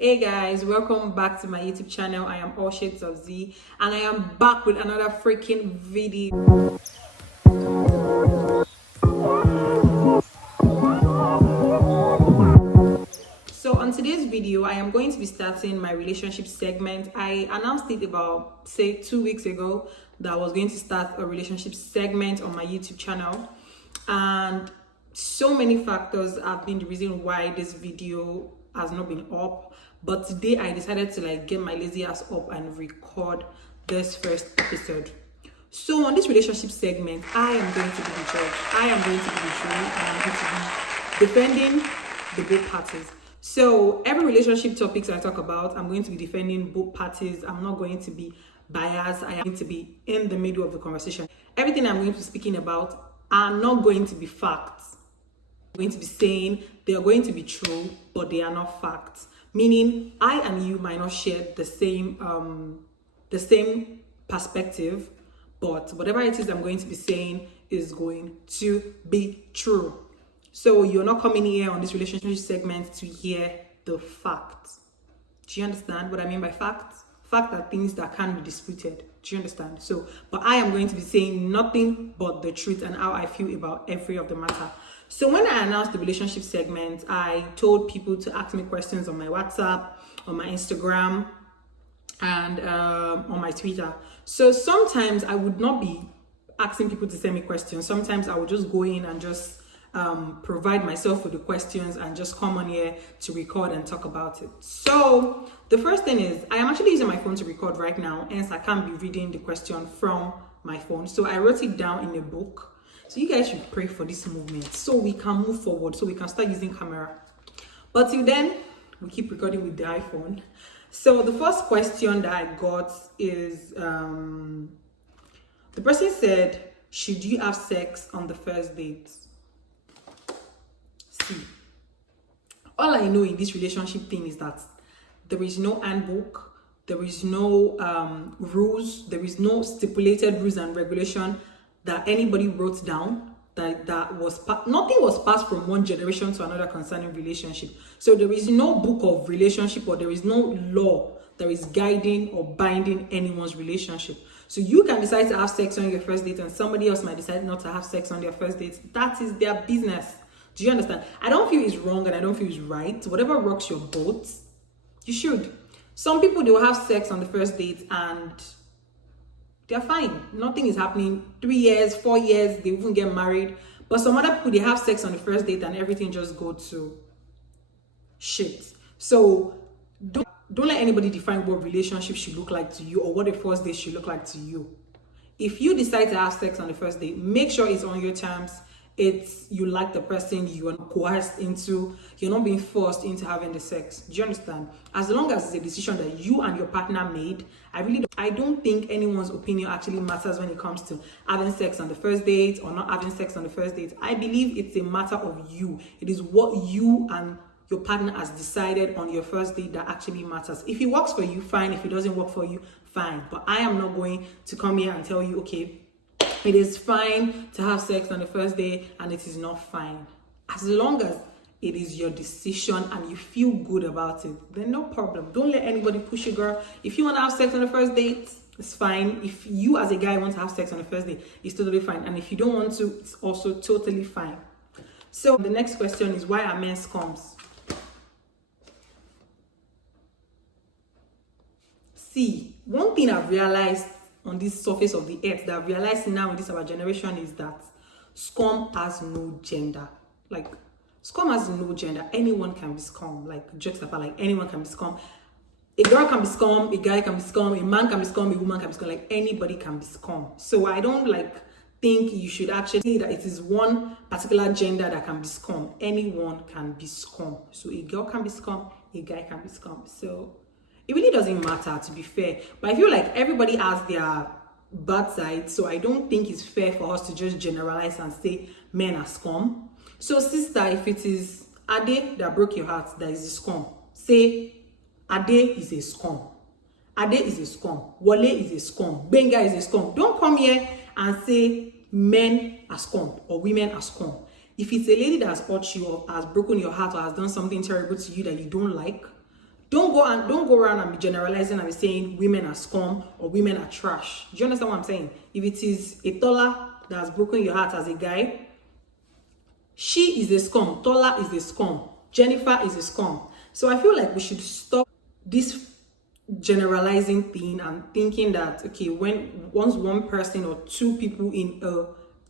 Hey guys, welcome back to my YouTube channel. I am All Shades of Z and I am back with another freaking video. So on today's video, I am going to be starting my relationship segment. I announced it about say 2 weeks ago that I was going to start a relationship segment on my YouTube channel, and so many factors have been the reason why this video has not been up. But today I decided to get my lazy ass up and record this first episode. So on this relationship segment, I am going to be the judge. I am going to be the jury, and I'm going to be defending the both parties. So every relationship topics I talk about, I'm going to be defending both parties. I'm not going to be biased. I am going to be in the middle of the conversation. Everything I'm going to be speaking about are not going to be facts. I'm going to be saying they are going to be true, but they are not facts. Meaning I and you might not share the same perspective, but whatever it is I'm going to be saying is going to be true. So you're not coming here on this relationship segment to hear the facts. Do you understand what I mean by facts? Facts are things that can't be disputed. Do you understand? So, but I am going to be saying nothing but the truth and how I feel about every of the matter. So when I announced the relationship segment, I told people to ask me questions on my WhatsApp, on my Instagram, and on my Twitter. So sometimes I would not be asking people to send me questions. Sometimes I would just go in and just provide myself with the questions and just come on here to record and talk about it. So the first thing is I am actually using my phone to record right now, hence I can't be reading the question from my phone. So I wrote it down in a book. So you guys should pray for this movement so we can move forward, so we can start using camera. But till then, we keep recording with the iPhone. So the first question that I got is, the person said, should you have sex on the first date? See, all I know in this relationship thing is that there is no handbook, there is no rules, there is no stipulated rules and regulation that anybody wrote down, that was nothing was passed from one generation to another concerning relationship. So there is no book of relationship, or there is no law that is guiding or binding anyone's relationship. So you can decide to have sex on your first date and somebody else might decide not to have sex on their first date. That is their business. Do you understand? I don't feel it's wrong and I don't feel it's right. Whatever rocks your boat, you should. Some people, they will have sex on the first date and they're fine. Nothing is happening. 3 years, 4 years, they even get married. But some other people, they have sex on the first date and everything just go to shit. So don't let anybody define what relationship should look like to you or what a first date should look like to you. If you decide to have sex on the first date, make sure it's on your terms. You like the person, you are not coerced into, you're not being forced into having the sex. Do you understand? As long as it's a decision that you and your partner made, I don't think anyone's opinion actually matters when it comes to having sex on the first date or not having sex on the first date. I believe it's a matter of you. It is what you and your partner has decided on your first date that actually matters. If it works for you, fine. If it doesn't work for you, fine. But I am not going to come here and tell you, okay, it is fine to have sex on the first day and it is not fine. As long as it is your decision and you feel good about it, then no problem. Don't let anybody push you, girl. If you want to have sex on the first date, it's fine. If you as a guy want to have sex on the first date, it's totally fine. And if you don't want to, it's also totally fine. So the next question is, why are men scums? See, one thing I've realized on this surface of the earth that I've realized now in this our generation is that scum has no gender. Like, scum has no gender. Anyone can be scum. Like, jokes apart, like anyone can be scum. A girl can be scum, a guy can be scum, a man can be scum, a woman can be scum. Like, anybody can be scum. So I don't think you should actually say that it is one particular gender that can be scum. Anyone can be scum. So a girl can be scum, a guy can be scum. So it really doesn't matter, to be fair. But I feel like everybody has their bad side. So I don't think it's fair for us to just generalize and say men are scum. So sister, if it is Ade that broke your heart, that is a scum. Say Ade is a scum. Ade is a scum. Wale is a scum. Benga is a scum. Don't come here and say men are scum or women are scum. If it's a lady that has hurt you or has broken your heart or has done something terrible to you that you don't like, Don't go around and be generalizing and be saying women are scum or women are trash. Do you understand what I'm saying? If it is a Tola that has broken your heart as a guy, she is a scum. Tola is a scum. Jennifer is a scum. So I feel like we should stop this generalizing thing and thinking that, okay, once one person or two people in a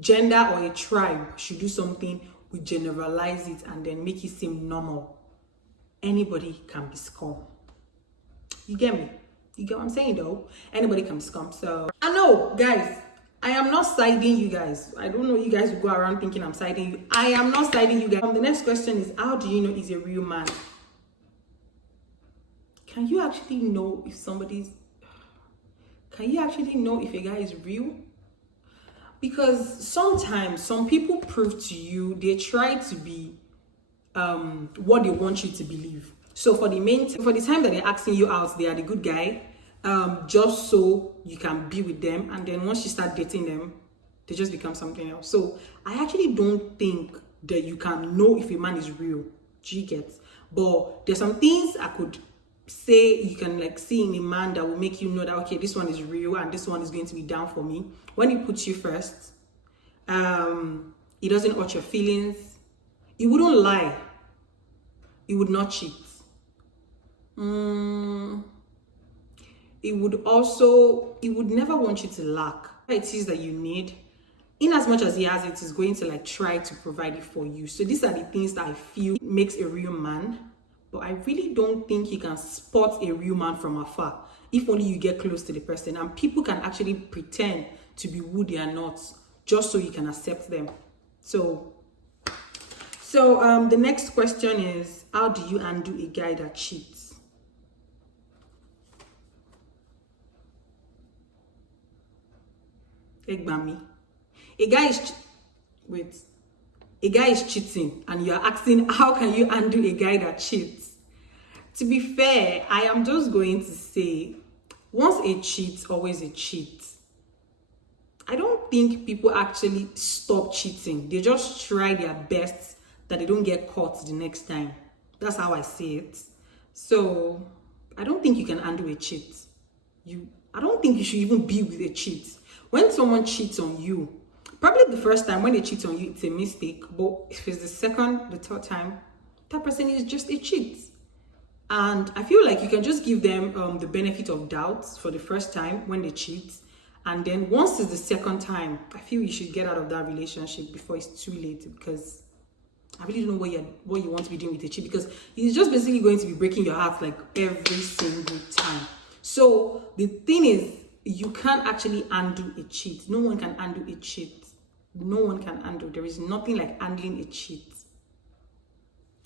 gender or a tribe should do something, we generalize it and then make it seem normal. Anybody can be scum. You get me? You get what I'm saying though? Anybody can be scum. So I know, guys, I am not siding you guys. I don't know, you guys will go around thinking I'm siding you. I am not siding you guys. The next question is, how do you know he's a real man? Can you actually know if a guy is real? Because sometimes some people prove to you, they try to be what they want you to believe. So for the time that they're asking you out, they are the good guy, just so you can be with them, and then once you start dating them, they just become something else. So I actually don't think that you can know if a man is real. Do you get? But there's some things I could say you can like see in a man that will make you know that, okay, this one is real and this one is going to be down for me. When he puts you first, he doesn't hurt your feelings, he wouldn't lie, he would not cheat, he would never want you to lack. It is that you need, in as much as he has it, is going to like try to provide it for you. So these are the things that I feel makes a real man. But I really don't think you can spot a real man from afar, if only you get close to the person. And people can actually pretend to be who they are not, just so you can accept them. So the next question is, how do you undo a guy that cheats? Egbami. A guy is cheating and you're asking, how can you undo a guy that cheats? To be fair, I am just going to say, once a cheat, always a cheat. I don't think people actually stop cheating. They just try their best that they don't get caught the next time. That's how I see it. So I don't think you can undo a cheat. I don't think you should even be with a cheat. When someone cheats on you, probably the first time when they cheat on you, it's a mistake. But if it's the second, the third time, that person is just a cheat. And I feel like you can just give them the benefit of doubt for the first time when they cheat. And then once it's the second time, I feel you should get out of that relationship before it's too late. Because I really don't know what you want to be doing with a cheat. Because he's just basically going to be breaking your heart like every single time. So the thing is, you can't actually undo a cheat. No one can undo a cheat. No one can undo. There is nothing like handling a cheat.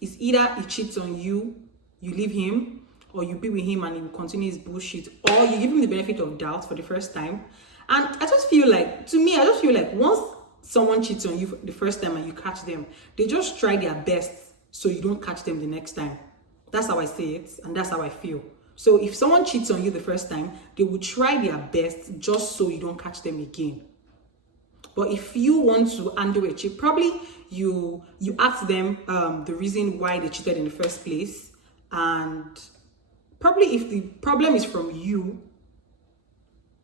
It's either he cheats on you, you leave him, or you be with him and he will continue his bullshit, or you give him the benefit of doubt for the first time. And I just feel like once someone cheats on you the first time and you catch them, they just try their best so you don't catch them the next time. That's how I say it, and that's how I feel. So if someone cheats on you the first time, they will try their best just so you don't catch them again. But if you want to undo a cheat, probably you ask them the reason why they cheated in the first place. And probably if the problem is from you,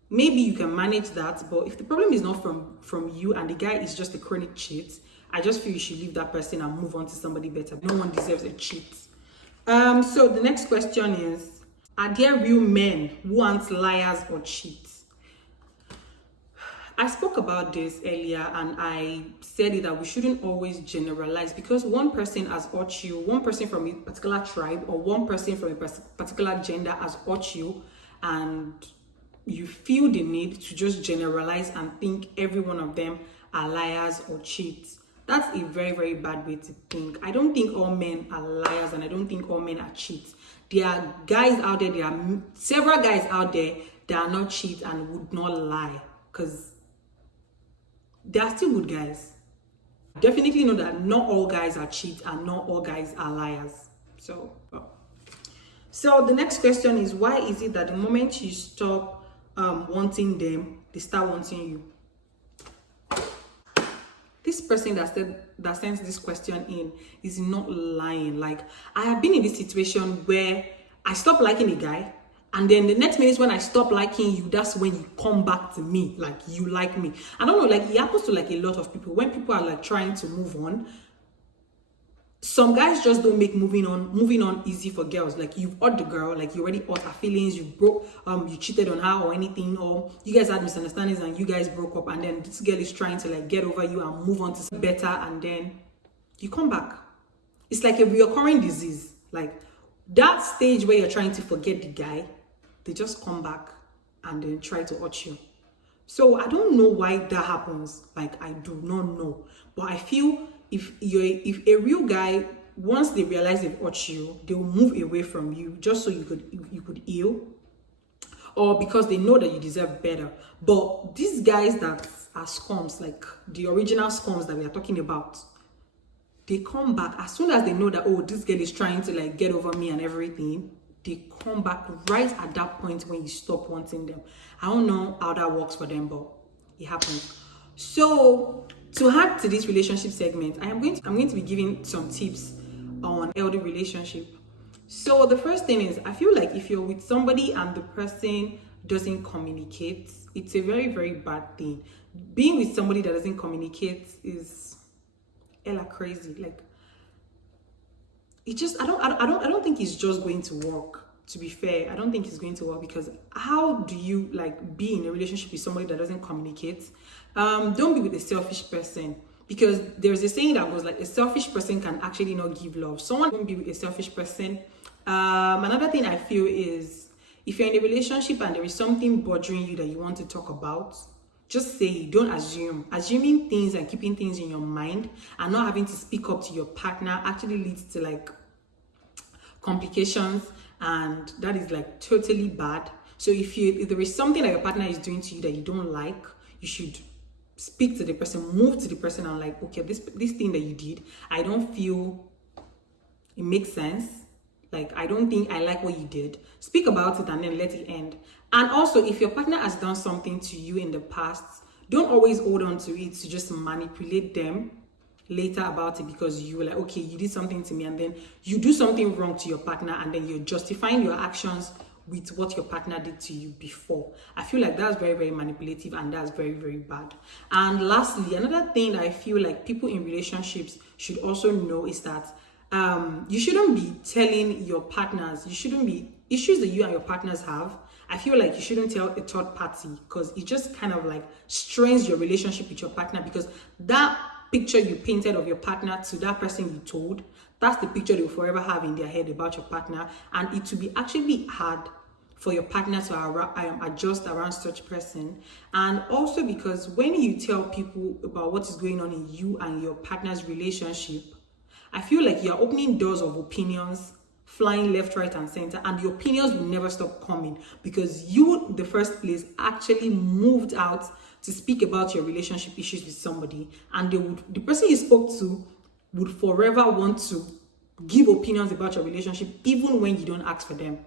maybe you can manage that. But if the problem is not from you and the guy is just a chronic cheat, I just feel you should leave that person and move on to somebody better. No one deserves a cheat. So the next question is, are there real men who aren't liars or cheats? I spoke about this earlier and I said that we shouldn't always generalize, because one person has hurt you, one person from a particular tribe or one person from a particular gender has hurt you, and you feel the need to just generalize and think every one of them are liars or cheats. That's a very, very bad way to think. I don't think all men are liars and I don't think all men are cheats. There are guys out there, there are several guys out there that are not cheats and would not lie, because they are still good guys. Definitely know that not all guys are cheats and not all guys are liars. So the next question is, why is it that the moment you stop wanting them, they start wanting you? This person that sends this question in is not lying. Like, I have been in this situation where I stop liking a guy, and then the next minute when I stop liking you, that's when you come back to me, like you like me. I don't know, like it happens to like a lot of people when people are like trying to move on. Some guys just don't make moving on easy for girls. Like you've hurt the girl, like you already hurt her feelings, you cheated on her or anything, or you guys had misunderstandings and you guys broke up, and then this girl is trying to like get over you and move on to something better, and then you come back. It's like a reoccurring disease. Like that stage where you're trying to forget the guy, they just come back and then try to hurt you. So I don't know why that happens. Like I do not know, but I feel if a real guy, once they realize they've hurt you, they will move away from you just so you could heal, or because they know that you deserve better. But these guys that are scums, like the original scums that we are talking about, they come back as soon as they know that, oh, this girl is trying to like get over me and everything. They come back right at that point when you stop wanting them. I don't know how that works for them, but it happens. So to add to this relationship segment, I'm going to be giving some tips on healthy relationship. So the first thing is, I feel like if you're with somebody and the person doesn't communicate, it's a very, very bad thing. Being with somebody that doesn't communicate is hella crazy. Like it just, I don't think it's just going to work. To be fair, I don't think it's going to work, because how do you like be in a relationship with somebody that doesn't communicate? Don't be with a selfish person, because there's a saying that goes like, a selfish person can actually not give love. Someone won't be with a selfish person. Another thing I feel is, if you're in a relationship and there is something bothering you that you want to talk about, just say it. Don't assume. Assuming things and keeping things in your mind and not having to speak up to your partner actually leads to like complications, and that is like totally bad. So if there is something that your partner is doing to you that you don't like, you should speak to the person, move to the person and like, okay, this thing that you did, I don't feel it makes sense. Like, I don't think I like what you did. Speak about it and then let it end. And also, if your partner has done something to you in the past, don't always hold on to it to just manipulate them later about it, because you were like, okay, you did something to me, and then you do something wrong to your partner, and then you're justifying your actions with what your partner did to you before. I feel like that's very, very manipulative, and that's very, very bad. And lastly, another thing that I feel like people in relationships should also know is that you shouldn't be telling your partners, you shouldn't be issues that you and your partners have. I feel like you shouldn't tell a third party, because it just kind of like strains your relationship with your partner, because that picture you painted of your partner to that person you told, that's the picture they'll forever have in their head about your partner. And it will be actually hard for your partner to adjust around such person. And also because when you tell people about what is going on in you and your partner's relationship, I feel like you're opening doors of opinions flying left, right, and center, and the opinions will never stop coming, because you, in the first place, actually moved out to speak about your relationship issues with somebody, and the person you spoke to would forever want to give opinions about your relationship, even when you don't ask for them.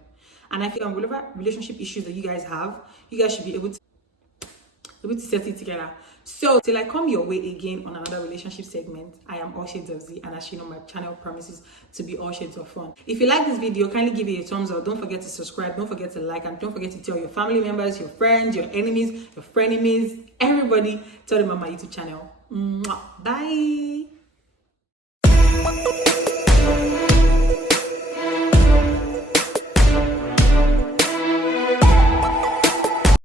And I feel whatever relationship issues that you guys have, you guys should be able to set it together. So till I come your way again on another relationship segment, I am All Shades of Z, and as you know, my channel promises to be all shades of fun. If you like this video, kindly give it a thumbs up. Don't forget to subscribe, don't forget to like, and don't forget to tell your family members, your friends, your enemies, your frenemies, everybody, tell them about my YouTube channel. Mwah. Bye.